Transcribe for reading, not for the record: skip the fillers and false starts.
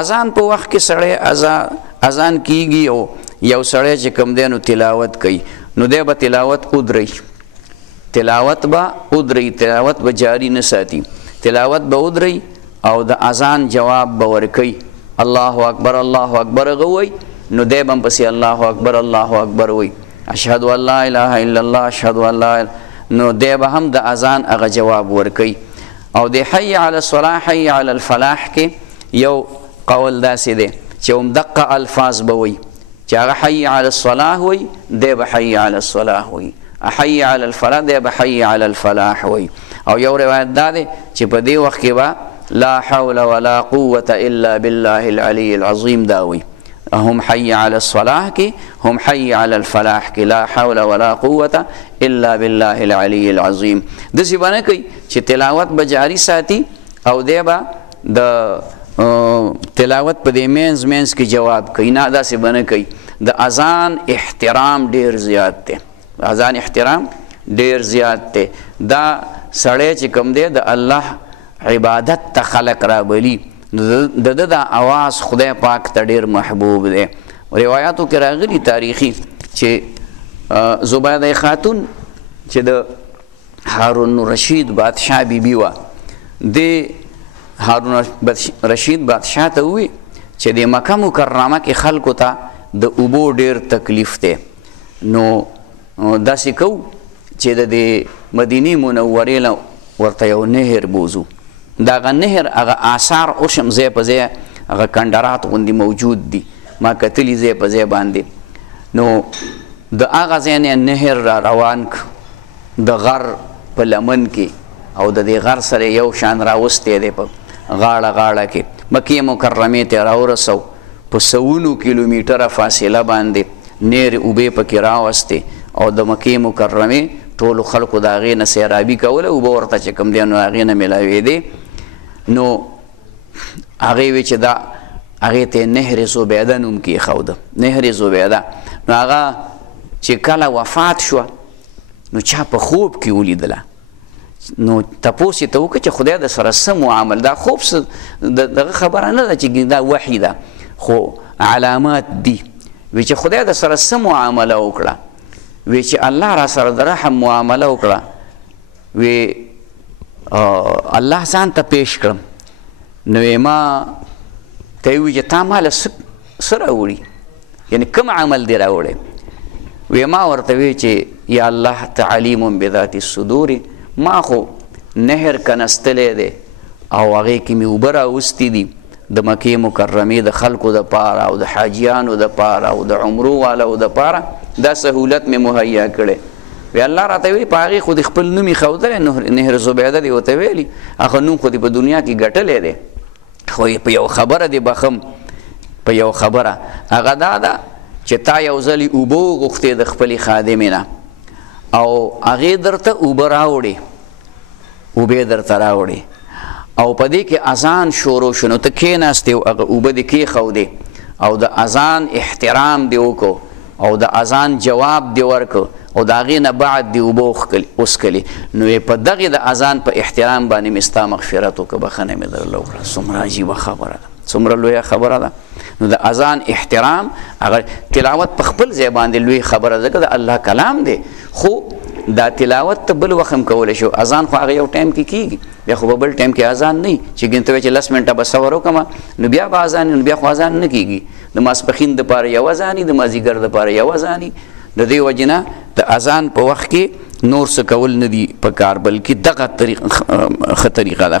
اذان په وخت کې سړی اذان کیږي او یو سړی چې کوم دی نو تلاوت کوي نو دی به تلاوت تلاوت به جاری نه ساتي تلاوت به ودرئ او د اذان جواب به ورکوي الله اکبر الله اکبر غوي نو دی به هم پسې الله اکبر وي اشهد ان لا اله الا الله اشهد ان لا نو دی به هم د اذان هغه جواب ورکوي او د حي علی الصلاة حي علی الفلاح کې یو قول داسې دی چې همدقه الفاظ به وي چې هغه حي علی الصلاة وي دی به حي علی الصلاة وي حي علی الفلاح دی به حي علی الفلاح وي او یو روایت دا دی چې په دې وخت کې به لا حول ولا قوة الا بالله العلي العظيم دا وي هم حي على الصلاة کې هم حي على الفلاح کې لا حول ولا قوة الا بالله العلي العظيم داسې به نه کوي چې تلاوت به جاري ساتي او دی به د تلاوت په دې منځ کې جواب کوي نه داسې به نه کوي د اذان احترام ډیر زیات دی اذان احترام ډیر زیات دی دا سړی چې کوم دی د الله عبادت ته خلق را بلی د د اواز خدای پاک ته ډیر محبوب دی روایاتو کې راغلي تاریخي چې زبیده خاتون چې د هارون رشید بادشاه بیبي وه د هارون رشید بادشاه ته ووی چې د مکه مکرمه کې خلکو ته د اوبو ډیر تکلیف دی نو داسې کوو چې د مدینې منورې نه ورته یو نهر بوزو دا هغه نهر هغه آثار اوشم ځای په ځای هغه کندرات غوندې موجود دي ما کتلي ځای په ځای باندې نو د هغه ځای نه نهر را روان د غر په لمن کې او د دې غر سره یو شان راوستی دی په غاړه کې مکې مکرمې ته راورسو په سوونو کیلومیټره فاصله باندې نیر اوبې پکې راوستې او د مکې مکرمې ټولو خلکو د هغې نه سیرابي کوله اوبه ورته چې کوم دی نو هغې نه میلاوېدې نو هغې وی چې دا هغې ته نهر زبیده نوم کېښوده نهر زبیده نو هغه چې کله وفات شوه نو چا په خوب کې ولیدله نو تپوس یې ته وکړه چې خدای د سره څه معامل دا خوب دغه خبره نه ده چې دا وحي ده خو علامات دي وی چې خدای د سره څه معامله وکړه وی چې الله را سره د رحم معامله وکړه وی الله ځان ته پیش کړم نو ما ته یې وی چې تا ماله څه راوړي یعنې کوم عمل دې راوړی وی ما ورته وی چې یا الله ته علیم بذات الصدور ما خو نهر کنستلی دی او هغې کې مې اوبه راوستي دي د مکې مکرمې د خلکو دپاره او د حاجیانو دپاره او د عمرو والو دپاره دا سهولت مې مهیا کړی وی الله راته ویلي په هغې خو د خپل نوم یې ښودلی نهر زبیده دې ورته ویلي هغه نوم خو دې په دنیا کې ګټلی دی خو په یو خبره دې بخم په یو خبره هغه دا ده چې تا یو ځلې اوبه وغوښتې د خپلې خادمې نه او هغې درته اوبه راوړې اوبې درته راوړې او په دې کې اذان شروع شو نو ته کېناستې او هغه اوبه دې کېښودې او د اذان احترام دې وکړو او د اذان جواب دې ورکړو او د هغې نه بعد دې اوبه وڅښلې نو په دغې د اذان په احترام باندې مې ستا مغفرت وکړه بخښنه مې درله وکړه څومره عجیبه خبره ده څومره لویه خبره ده نو د اذان احترام هغه تلاوت په خپل ځای باندې لوی خبره ده که د الله کلام دی خو دا تلاوت ته بل وخت هم کولی شو اذان خو هغه یو ټایم کې کېږي بیا خو به بل ټایم کې اذان نه وي چې ګنې ته وایي چې لس منټه به صبر وکړم نو بیا به اذان نو بیا خو اذان نه کېږي د ماسپښین دپاره یو اذان وي د مازدیګر دپاره یو اذان وي د دې وجې نه د اذان په وخت کې نور څه کول نه دي پکار بلکې دغه ښه طریقه ده